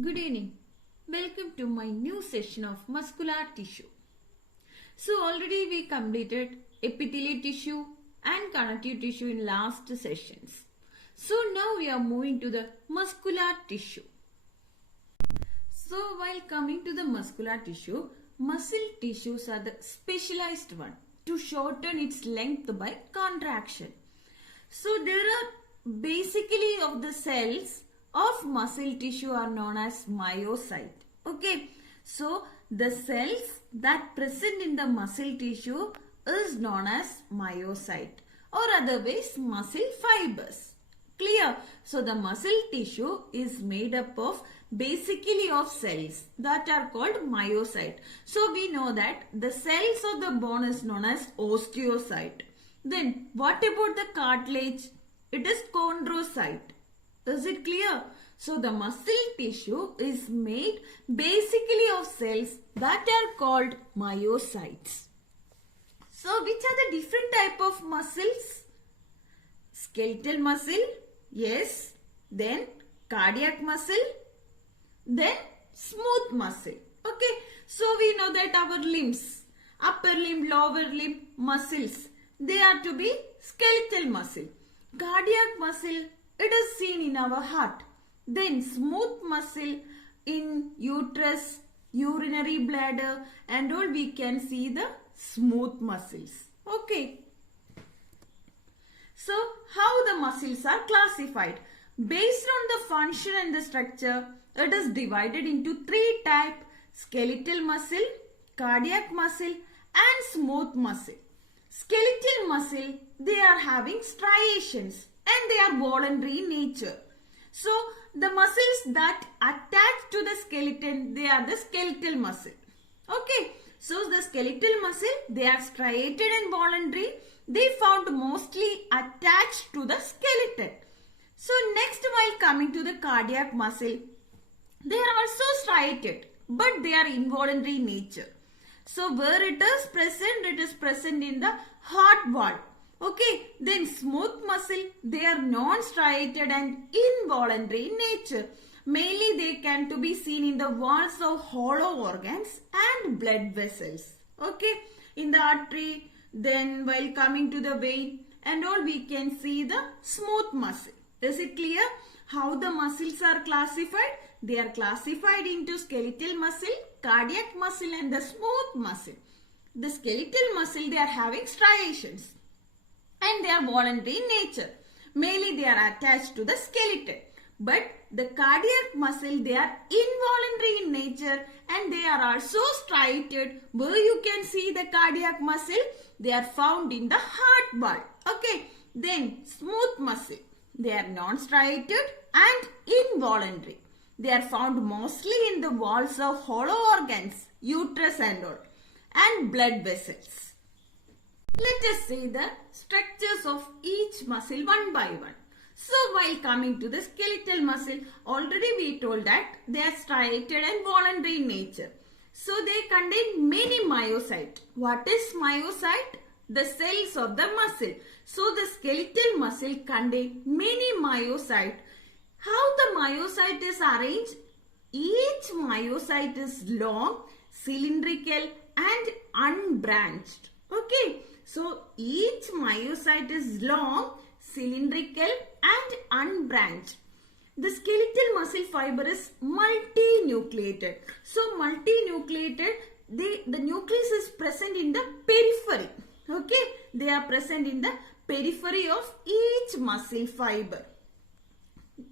Good evening. Welcome to my new session of muscular tissue. So already we completed epithelial tissue and connective tissue in last sessions. So now we are moving to the muscular tissue. So while coming to the muscular tissue, muscle tissues are the specialized one to shorten its length by contraction. So there are basically of the cells of muscle tissue are known as myocyte. Okay, so the cells that present in the muscle tissue is known as myocyte or otherwise muscle fibers. Clear? So the muscle tissue is made up of basically of cells that are called myocyte. So we know that the cells of the bone is known as osteocyte. Then what about the cartilage? It is chondrocyte. Is it clear? So the muscle tissue is made basically of cells that are called myocytes. So which are the different type of muscles? Skeletal muscle, yes. Then cardiac muscle, then smooth muscle. Okay, so we know that our limbs, upper limb, lower limb muscles, they are to be skeletal muscle. Cardiac muscle, it is seen in our heart. Then smooth muscle in uterus, urinary bladder and all, we can see the smooth muscles. Okay. So how the muscles are classified? Based on the function and the structure, it is divided into three types: skeletal muscle, cardiac muscle and smooth muscle. Skeletal muscle, they are having striations and they are voluntary in nature. So the muscles that attach to the skeleton, they are the skeletal muscle. Okay. So the skeletal muscle, they are striated and voluntary. They found mostly attached to the skeleton. So next, while coming to the cardiac muscle, they are also striated, but they are involuntary in nature. So where it is present in the heart wall. Okay, then smooth muscle, they are non-striated and involuntary in nature. Mainly they can to be seen in the walls of hollow organs and blood vessels. Okay, in the artery, then while coming to the vein and all, we can see the smooth muscle. Is it clear how the muscles are classified? They are classified into skeletal muscle, cardiac muscle and the smooth muscle. The skeletal muscle, they are having striations and they are voluntary in nature. Mainly they are attached to the skeleton. But the cardiac muscle, they are involuntary in nature and they are also striated. Where you can see the cardiac muscle, they are found in the heart wall. Okay. Then smooth muscle, they are non-striated and involuntary. They are found mostly in the walls of hollow organs, uterus and all, and blood vessels. Let us see the structures of each muscle one by one. So while coming to the skeletal muscle, already we told that they are striated and voluntary in nature. So they contain many myocytes. What is myocyte? The cells of the muscle. So the skeletal muscle contain many myocytes. How the myocyte is arranged? Each myocyte is long, cylindrical and unbranched. Okay. So each myocyte is long, cylindrical and unbranched. The skeletal muscle fiber is multinucleated. So multinucleated, the nucleus is present in the periphery. Okay, they are present in the periphery of each muscle fiber.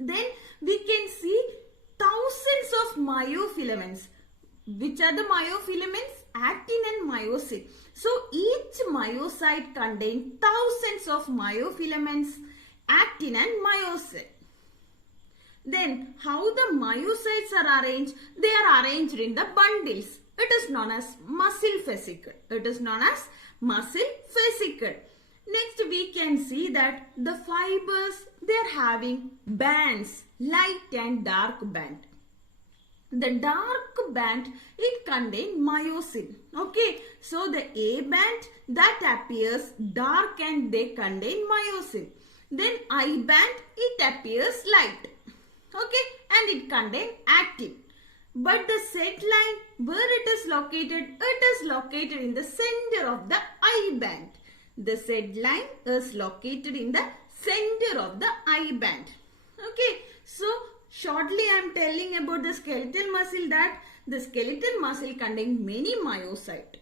Then we can see thousands of myofilaments. Which are the myofilaments? Actin and myosin. So each myocyte contains thousands of myofilaments, actin and myosin. Then how the myocytes are arranged? They are arranged in the bundles. It is known as muscle vesicle. It is known as muscle vesicle. Next we can see that the fibers, they are having bands, light and dark band. The dark band, it contains myosin. Okay, so the A band that appears dark and they contain myosin. Then I band, it appears light. Okay, and it contains actin. But the set line, where it is located in the center of the eye band. The set line is located in the center of the eye band. Okay, so shortly I am telling about the skeletal muscle, that the skeletal muscle contains many myocytes.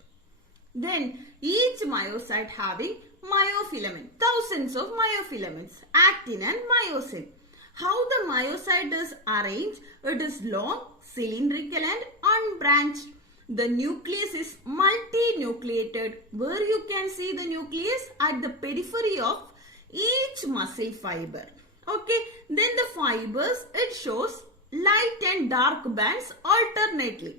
Then each myocyte having myofilament, thousands of myofilaments, actin and myosin. How the myocyte is arranged? It is long, cylindrical and unbranched. The nucleus is multinucleated, where you can see the nucleus at the periphery of each muscle fiber. Okay, then the fibers, it shows light and dark bands alternately.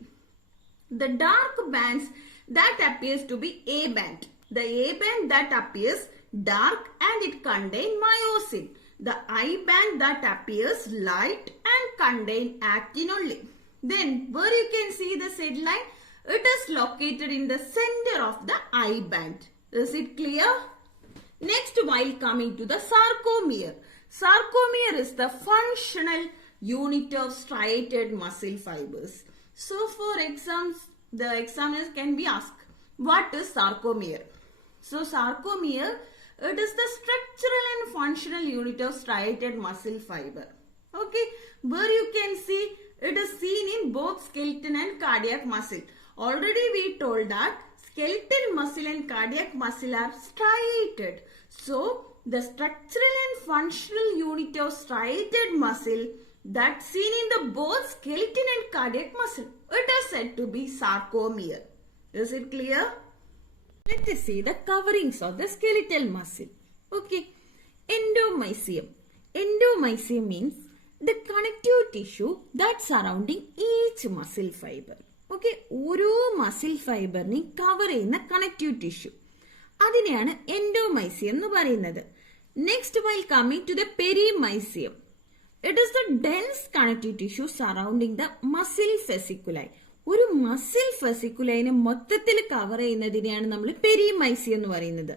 The dark bands, that appears to be A band. The A band that appears dark and it contains myosin. The I band that appears light and contain actin only. Then where you can see the set line, it is located in the center of the I band. Is it clear? Next, while coming to the sarcomere. Sarcomere is the functional unit of striated muscle fibers. So for exams, the examiners can be asked, what is sarcomere? So sarcomere, it is the structural and functional unit of striated muscle fiber. Okay, where you can see, it is seen in both skeletal and cardiac muscle. Already we told that skeletal muscle and cardiac muscle are striated. So the structural and functional unit of striated muscle that's seen in the both skeletal and cardiac muscle, it is said to be sarcomere. Is it clear? Let us see the coverings of the skeletal muscle. Okay. Endomysium. Endomysium means the connective tissue that's surrounding each muscle fiber. Okay. Oru muscle fiber ni cover ചെയ്യുന്ന connective tissue. അതിനെയാണ് endomysium എന്ന് പറയുന്നത്. Next, while coming to the perimysium. It is the dense connective tissue surrounding the muscle fasciculi. ഒരു muscle ഫെസിക്കുലൈനെ മൊത്തത്തിൽ cover ചെയ്യുന്നതിനെയാണ് നമ്മൾ perimysium എന്ന് പറയുന്നത്.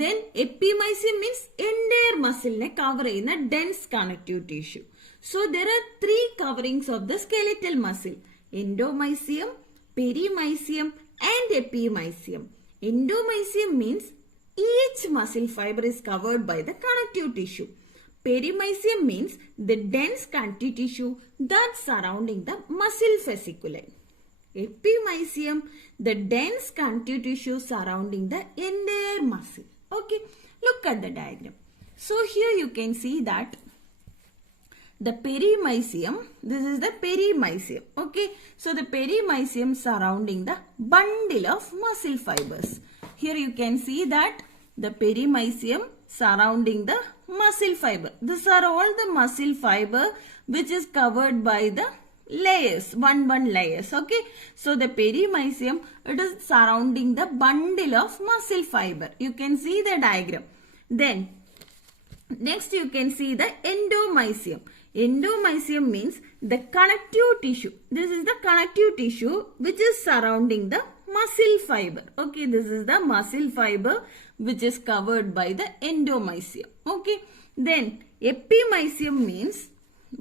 ദെൻ എപ്പിമൈസിയം മീൻസ് എൻറ്റയർ മസിലിനെ കവർ ചെയ്യുന്ന dense connective tissue. So there are 3 coverings of the skeletal muscle: endomysium, perimysium and epimysium. Endomysium means each muscle fiber is covered by the connective tissue. Perimysium means the dense connective tissue that's surrounding the muscle fasciculi. Epimysium, the dense connective tissue surrounding the entire muscle. Okay, look at the diagram. So here you can see that the perimysium, this is the perimysium. Okay, so the perimysium surrounding the bundle of muscle fibers. Here you can see that the perimysium surrounding the muscle fiber. These are all the muscle fiber which is covered by the layers, one layers. Okay, so the perimysium, it is surrounding the bundle of muscle fiber. You can see the diagram. Then next you can see the endomysium. Endomysium means the connective tissue. This is the connective tissue which is surrounding the muscle fiber. Okay, this is the muscle fiber which is covered by the endomysium. Okay, then epimysium means,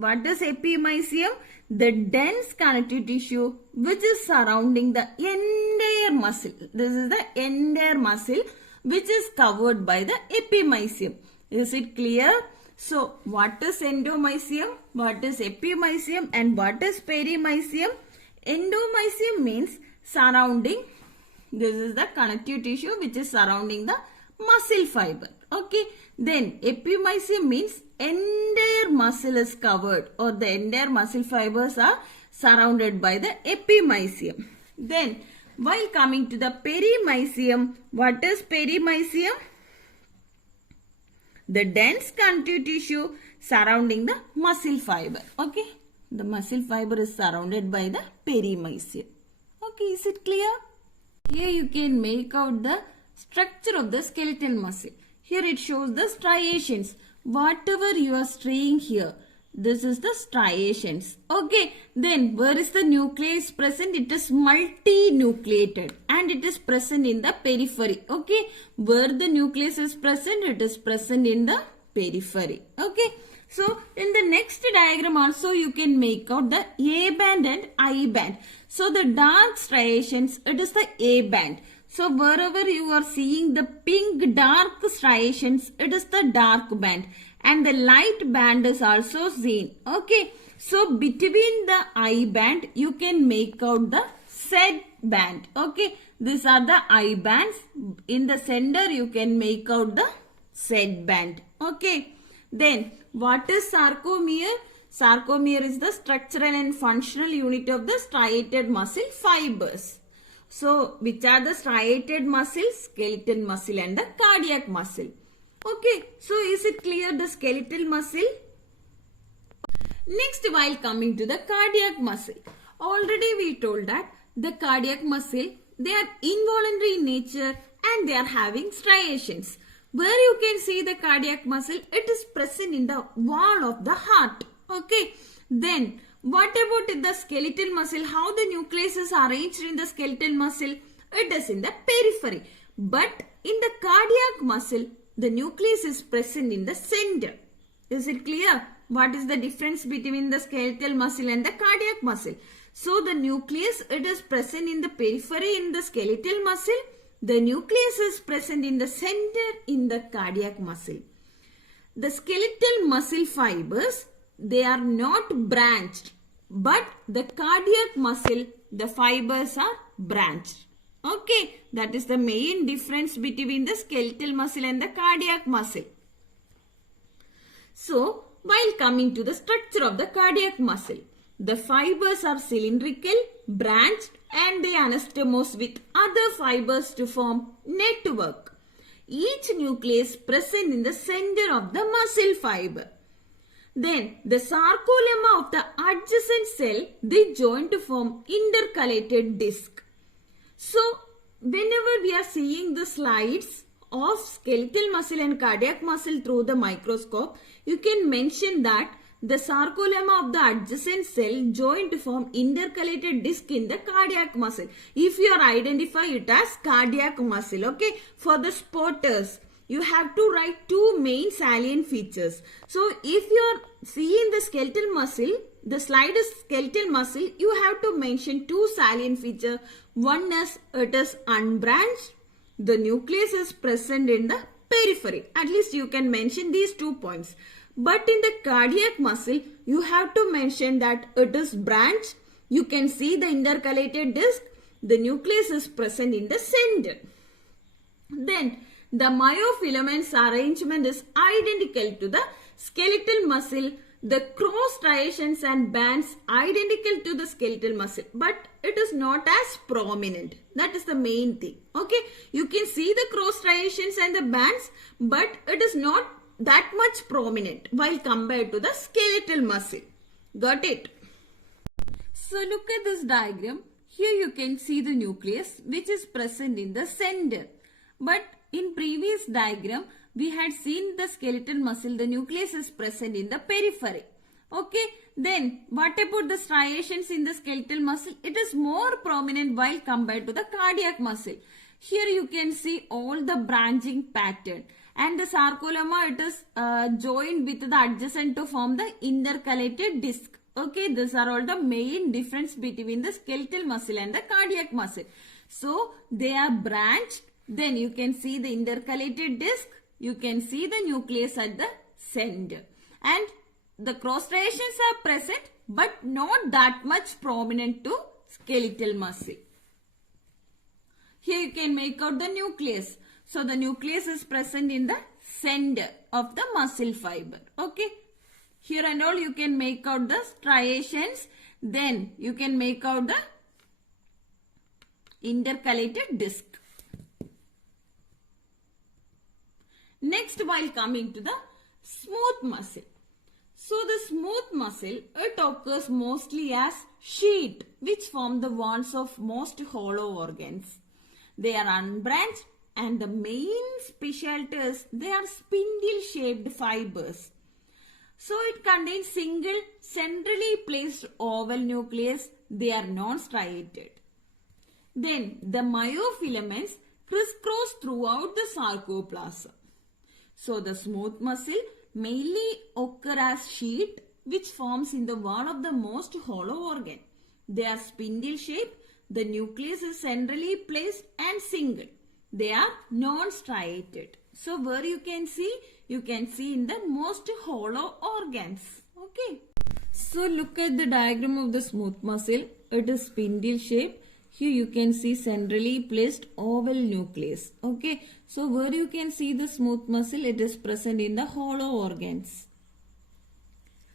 what is epimysium? The dense connective tissue which is surrounding the entire muscle. This is the entire muscle which is covered by the epimysium. Is it clear? So, what is endomysium? What is epimysium? And what is perimysium? Endomysium means surrounding. This is the connective tissue which is surrounding the muscle fiber. Okay. Then epimysium means entire muscle is covered, or the entire muscle fibers are surrounded by the epimysium. Then while coming to the perimysium, what is perimysium? The dense connective tissue surrounding the muscle fiber. Okay, the muscle fiber is surrounded by the perimysium. Okay, is it clear? Here you can make out the structure of the skeletal muscle. Here it shows the striations. Whatever you are seeing here, this is the striations. Okay, then where is the nucleus present? It is multinucleated and it is present in the periphery. Okay, where the nucleus is present? It is present in the periphery. Okay, So in the next diagram also you can make out the A band and I band. So the dark striations, it is the A band. So wherever you are seeing the pink dark striations, it is the dark band. And the light band is also seen. Okay. So between the I band, you can make out the Z band. Okay. These are the I bands. In the center, you can make out the Z band. Okay. Then, what is sarcomere? Sarcomere is the structural and functional unit of the striated muscle fibers. So, which are the striated muscles? Skeletal muscle and the cardiac muscle. Okay. So, is it clear the skeletal muscle? Next, while coming to the cardiac muscle. Already we told that the cardiac muscle, they are involuntary in nature and they are having striations. Where you can see the cardiac muscle, it is present in the wall of the heart. Okay. Then, what about the skeletal muscle? How the nucleus is arranged in the skeletal muscle? It is in the periphery. But in the cardiac muscle, the nucleus is present in the center. Is it clear? What is the difference between the skeletal muscle and the cardiac muscle? So, the nucleus, it is present in the periphery in the skeletal muscle. The nucleus is present in the center in the cardiac muscle. The skeletal muscle fibers, they are not branched. But the cardiac muscle, the fibers are branched. Okay, that is the main difference between the skeletal muscle and the cardiac muscle. So, while coming to the structure of the cardiac muscle, the fibers are cylindrical, branched and they anastomose with other fibers to form network. Each nucleus present in the center of the muscle fiber. Then the sarcolemma of the adjacent cell, they join to form intercalated disc. So whenever we are seeing the slides of skeletal muscle and cardiac muscle through the microscope, you can mention that the sarcolemma of the adjacent cell join to form intercalated disc in the cardiac muscle. If you are identify it as cardiac muscle, okay, for the spotters, you have to write two main salient features. So, if you are seeing the skeletal muscle, the slide is skeletal muscle, you have to mention two salient features. One is it is unbranched. The nucleus is present in the periphery. At least you can mention these 2 points. But in the cardiac muscle, you have to mention that it is branched. You can see the intercalated disc. The nucleus is present in the center. Then, the myofilaments arrangement is identical to the skeletal muscle. The cross striations and bands identical to the skeletal muscle. But it is not as prominent. That is the main thing. Okay. You can see the cross striations and the bands. But it is not that much prominent while compared to the skeletal muscle. Got it? So look at this diagram. Here you can see the nucleus which is present in the center. But in previous diagram, we had seen the skeletal muscle, the nucleus is present in the periphery. Okay, then what about the striations in the skeletal muscle? It is more prominent while compared to the cardiac muscle. Here you can see all the branching pattern. And the sarcolemma, it is joined with the adjacent to form the intercalated disc. Okay, these are all the main difference between the skeletal muscle and the cardiac muscle. So, they are branched. Then you can see the intercalated disc. You can see the nucleus at the center. And the cross striations are present but not that much prominent to skeletal muscle. Here you can make out the nucleus. So the nucleus is present in the center of the muscle fiber. Okay. Here and all you can make out the striations. Then you can make out the intercalated disc. Next, while coming to the smooth muscle. So the smooth muscle, it occurs mostly as sheet which form the walls of most hollow organs. They are unbranched and the main specialty is they are spindle shaped fibers. So it contains single centrally placed oval nucleus. They are non-striated. Then the myofilaments crisscross throughout the sarcoplasm. So the smooth muscle, mainly occur as sheet which forms in the wall of the most hollow organ. They are spindle shaped. The nucleus is centrally placed and single. They are non-striated. So where you can see in the most hollow organs. Okay. So look at the diagram of the smooth muscle. It is spindle shaped. Here you can see centrally placed oval nucleus. Okay. So where you can see the smooth muscle, it is present in the hollow organs.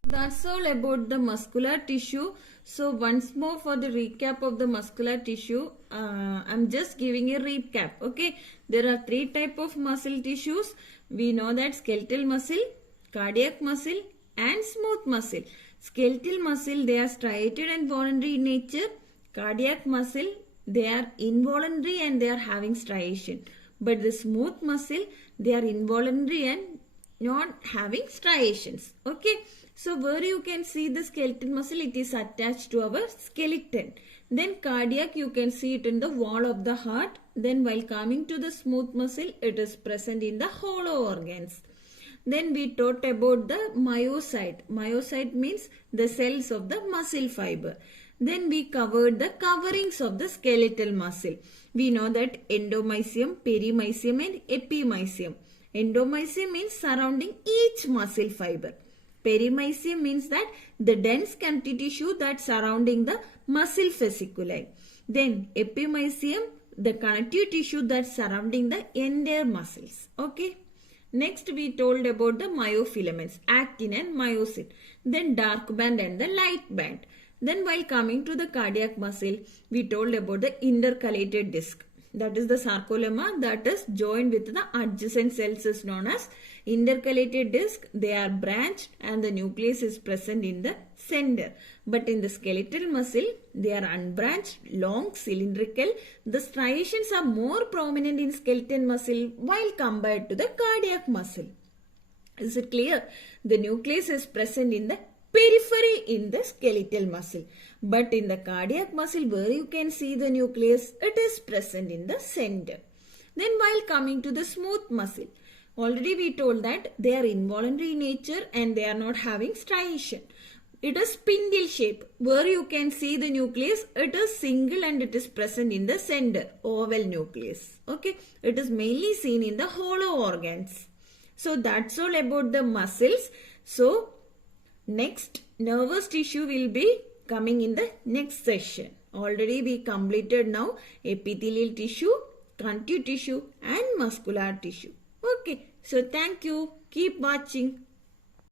That's all about the muscular tissue. So once more for the recap of the muscular tissue, I'm just giving a recap. Okay. There are 3 types of muscle tissues. We know that skeletal muscle, cardiac muscle and smooth muscle. Skeletal muscle, they are striated and voluntary in nature. Cardiac muscle, they are involuntary and they are having striation. But the smooth muscle, they are involuntary and not having striations. Okay. So where you can see the skeletal muscle, it is attached to our skeleton. Then cardiac, you can see it in the wall of the heart. Then while coming to the smooth muscle, it is present in the hollow organs. Then we talked about the myocyte. Myocyte means the cells of the muscle fiber. Then we covered the coverings of the skeletal muscle. We know that endomysium, perimysium and epimysium. Endomysium means surrounding each muscle fiber. Perimysium means that the dense connective tissue that's surrounding the muscle fasciculi. Then epimysium, the connective tissue that's surrounding the entire muscles. Okay. Next we told about the myofilaments, actin and myosin. Then dark band and the light band. Then while coming to the cardiac muscle, we told about the intercalated disc. That is the sarcomere that is joined with the adjacent cells is known as intercalated disc. They are branched and the nucleus is present in the center. But in the skeletal muscle, they are unbranched, long, cylindrical. The striations are more prominent in skeletal muscle while compared to the cardiac muscle. Is it clear? The nucleus is present in the periphery in the skeletal muscle. But in the cardiac muscle, where you can see the nucleus, it is present in the center. Then while coming to the smooth muscle, already we told that they are involuntary in nature and they are not having striation. It is spindle shape. Where you can see the nucleus, it is single and it is present in the center, oval nucleus. Okay, it is mainly seen in the hollow organs. So that's all about the muscles. So next nervous tissue will be coming in the next session. Already we completed now epithelial tissue, connective tissue and muscular tissue. Okay, so thank you. Keep watching.